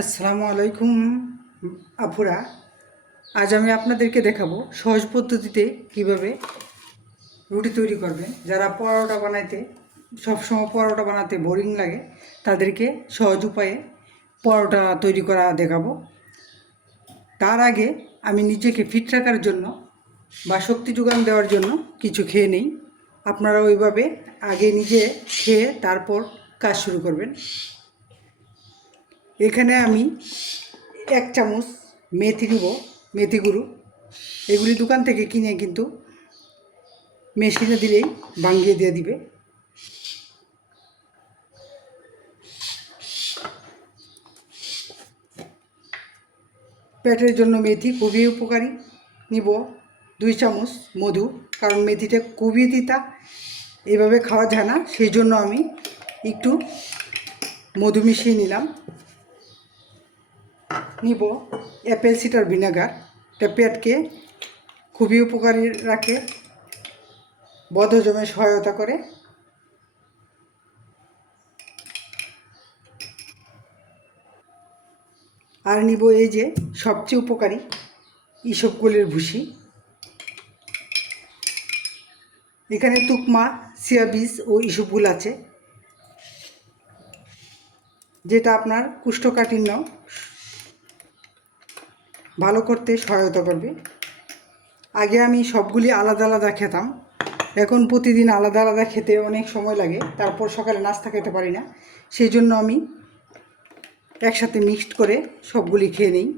আসসালামু আলাইকুম আপুরা। আজ আমি আপনাদেরকে দেখাবো সহজ পদ্ধতিতে কিভাবে রুটি তৈরি করবেন। যারা সবসময় পরোটা বানাতে বোরিং লাগে, তাদেরকে সহজ উপায়ে পরোটা তৈরি করা দেখাবো। তার আগে আমি নিজেকে ফিট রাখার জন্য বা শক্তি যোগান দেওয়ার জন্য কিছু খেয়ে নিই। আপনারা ওইভাবে আগে নিজে খেয়ে তারপর কাজ শুরু করবেন। এখানে আমি 1 চামচ মেথি নিব, মেথি গুঁড়ো। এগুলি দোকান থেকে কিনে কিন্তু মেশিনে দিলেই ভাঙিয়ে দিয়ে দিবে। পেটের জন্য মেথি খুবই উপকারী। নিব 2 চামচ মধু, কারণ মেথিটা খুবই তিতা, এভাবে খাওয়া যায় না, সেই জন্য আমি একটু মধু মিশিয়ে নিলাম। নিব অ্যাপেল সিডার ভিনেগার, এটা পেটকে খুবই উপকারী রাখে, বদহজমে সহায়তা করে। আর নিব এই যে সবচেয়ে উপকারী ইসবগুলের ভুসি। এখানে তুকমা, চিয়া বীজ ও ইসবগুল আছে, যেটা আপনার কোষ্ঠকাঠিন্য ভালো করতে সহায়তা করবে। আগে আমি সবগুলি আলাদা আলাদা খেতাম, এখন প্রতিদিন আলাদা আলাদা খেতে অনেক সময় লাগে, তারপর সকালে নাস্তা খেতে পারি না, সেই জন্য আমি একসাথে মিক্সড করে সবগুলি খেয়ে নিই।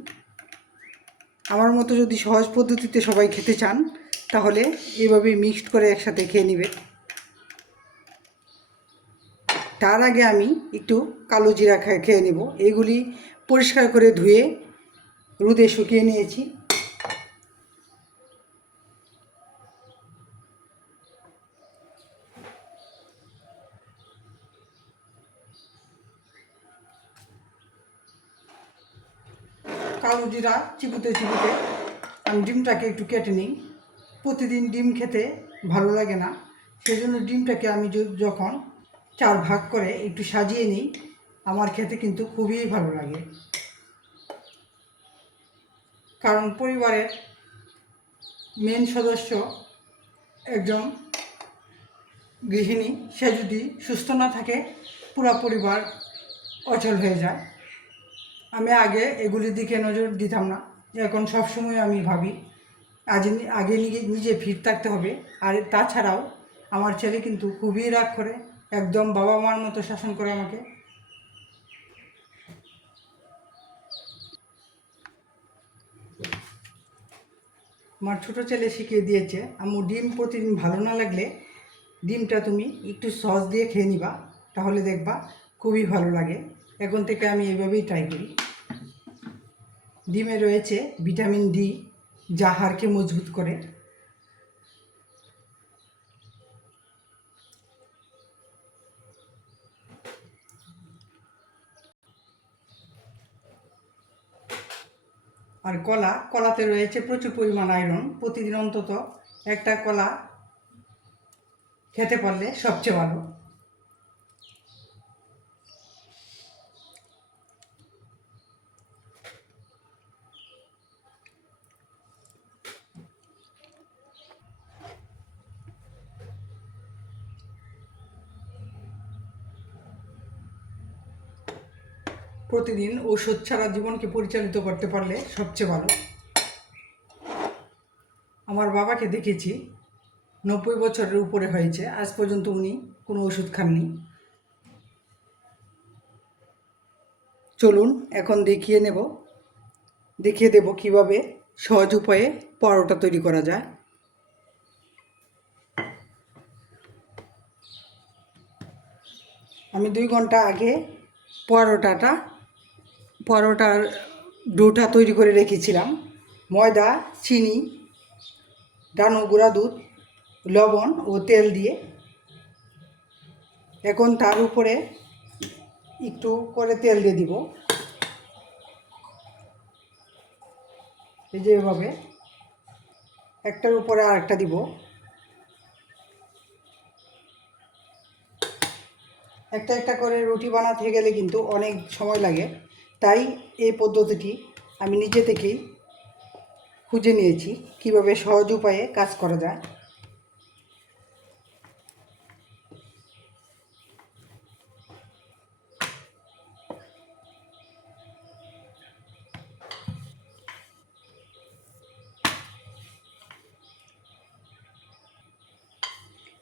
আমার মতো যদি সহজ পদ্ধতিতে সবাই খেতে চান, তাহলে এভাবে মিক্সড করে একসাথে খেয়ে নেবে। তার আগে আমি একটু কালো জিরা খেয়ে নেব। এগুলি পরিষ্কার করে ধুয়ে রোদে শুকিয়ে নিয়েছি। কালো জিরা চিপুতে চিপুতে আমি ডিমটাকে একটু কেটে নিই। প্রতিদিন ডিম খেতে ভালো লাগে না, সেই জন্য ডিমটাকে আমি যখন 4 ভাগ করে একটু সাজিয়ে নিই, আমার খেতে কিন্তু খুবই ভালো লাগে। কারণ পরিবারের মেন সদস্য একজন গৃহিণী, সে যদি সুস্থ না থাকে পুরো পরিবার অচল হয়ে যায়। আমি আগে এগুলির দিকে নজর দিতাম না, এখন সবসময় আমি ভাবি আগে নিজে ফিট থাকতে হবে। আর তাছাড়াও আমার ছেলে কিন্তু খুবই রাগ করে, একদম বাবা মার মতো শাসন করে আমাকে। আমার ছোটো ছেলে শিখিয়ে দিয়েছে, আম্মু ডিম প্রতিদিন ভালো না লাগলে ডিমটা তুমি একটু সস দিয়ে খেয়ে নিবা, তাহলে দেখবা খুবই ভালো লাগে। এখন থেকে আমি এইভাবেই ট্রাই করি। ডিমে রয়েছে ভিটামিন ডি, যা হাড়কে মজবুত করে। আর কলাতে রয়েছে প্রচুর পরিমাণ আয়রন। প্রতিদিন অন্তত একটা কলা খেতে পারলে সবচেয়ে ভালো। প্রতিদিন ওষুধ ছাড়া জীবনকে পরিচালিত করতে পারলে সবচেয়ে ভালো। আমার বাবাকে দেখেছি, 90 বছরের উপরে হয়েছে, আজ পর্যন্ত উনি কোনো ওষুধ খাননি। চলুন এখন দেখিয়ে দেব কিভাবে সহজ উপায়ে পরোটা তৈরি করা যায়। আমি 2 ঘন্টা আগে পরোটার ডোটা তৈরি করে রেখেছিলাম। ময়দা, চিনি, ডানো গুঁড়া দুধ, লবণ ও তেল দিয়ে। এখন তার উপরে একটু করে তেল দিয়ে দিব, এই যে এভাবে একটার উপরে আরেকটা দিব। একটা একটা করে রুটি বানাতে গেলে কিন্তু অনেক সময় লাগে, তাই এই পদ্ধতিটি আমি নিজে থেকেই খুঁজে নিয়েছি কিভাবে সহজ উপায়ে কাজ করা যায়।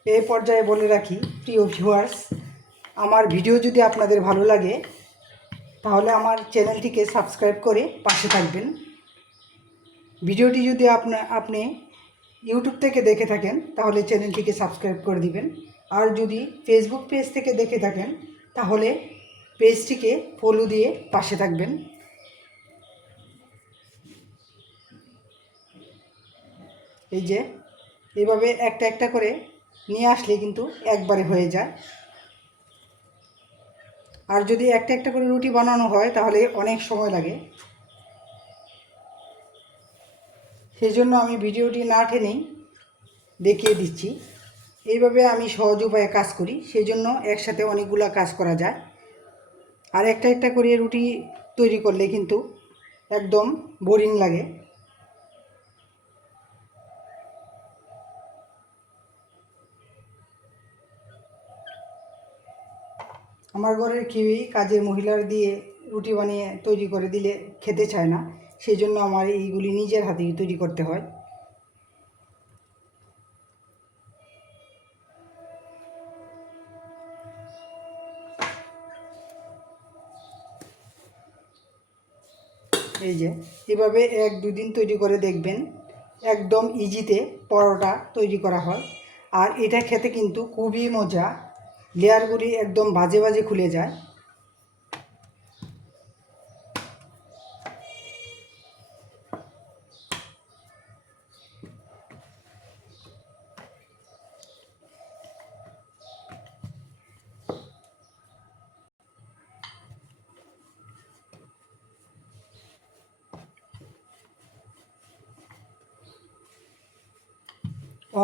এই পর্যায়ে বলে রাখি, প্রিয় ভিউয়ার্স, আমার ভিডিও যদি আপনাদের ভালো লাগে তাহলে আমার চ্যানেলটিকে সাবস্ক্রাইব করে পাশে থাকবেন। ভিডিওটি যদি আপনি ইউটিউব থেকে দেখে থাকেন তাহলে চ্যানেলটিকে সাবস্ক্রাইব করে দিবেন। আর যদি ফেসবুক পেজ থেকে দেখে থাকেন তাহলে পেজটিকে ফলো দিয়ে পাশে থাকবেন। এই যে এইভাবে একটা একটা করে নিয়ে আসলে কিন্তু একবারে হয়ে যায়। আর যদি একটা একটা করে রুটি বানানো হয় তাহলে অনেক সময় লাগে। সেই জন্য আমি ভিডিওটি না টেনেই দেখিয়ে দিচ্ছি। এইভাবে আমি সহজ উপায়ে কাজ করি, সেই জন্য একসাথে অনেকগুলো কাজ করা যায়। আর একটা একটা করে রুটি তৈরি করলে কিন্তু একদম বোরিং লাগে। আমার ঘরের কেউই কাজের মহিলার দিয়ে রুটি বানিয়ে তৈরি করে দিলে খেতে চায় না, সেই জন্য আমার এইগুলি নিজের হাতেই তৈরি করতে হয়। এই যে এভাবে 1-2 দিন তৈরি করে দেখবেন, একদম ইজিতে পরোটা তৈরি করা হয়। আর এটা খেতে কিন্তু খুবই মজা, লেয়ারগুলি একদম বাজে বাজে খুলে যায়।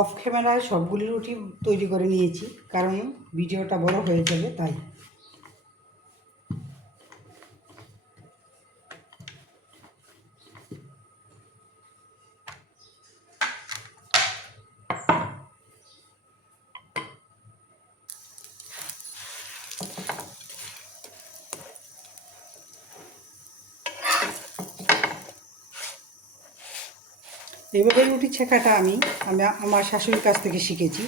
অফ ক্যামেরায় সবগুলি রুটি তৈরি করে নিয়েছি, কারণ ভিডিওটা বড় হয়ে যাবে তাই। এইভাবে রুটি ছেঁকাটা আমি আমার শাশুড়ির কাছ থেকে শিখেছি।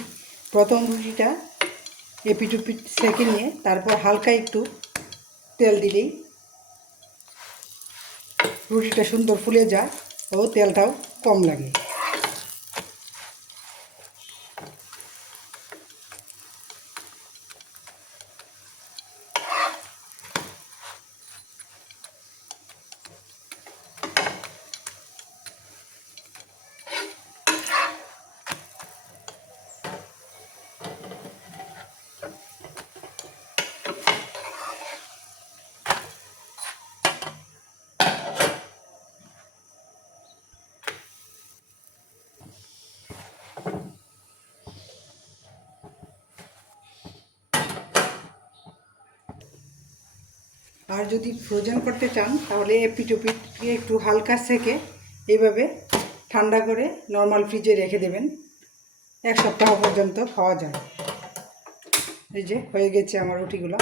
প্রথম রুটিটা এপিট ওপিট সেঁকে নিয়ে তারপর হালকা একটু তেল দিলেই রুটিটা সুন্দর ফুলে যায় ও তেলটাও কম লাগে। আর যদি ফ্রোজেন করতে চান তাহলে এপিট ওপিটকে একটু হালকা সেঁকে এইভাবে ঠান্ডা করে নর্মাল ফ্রিজে রেখে দেবেন, 1 সপ্তাহ পর্যন্ত খাওয়া যায়। এই যে হয়ে গেছে আমার রুটিগুলো।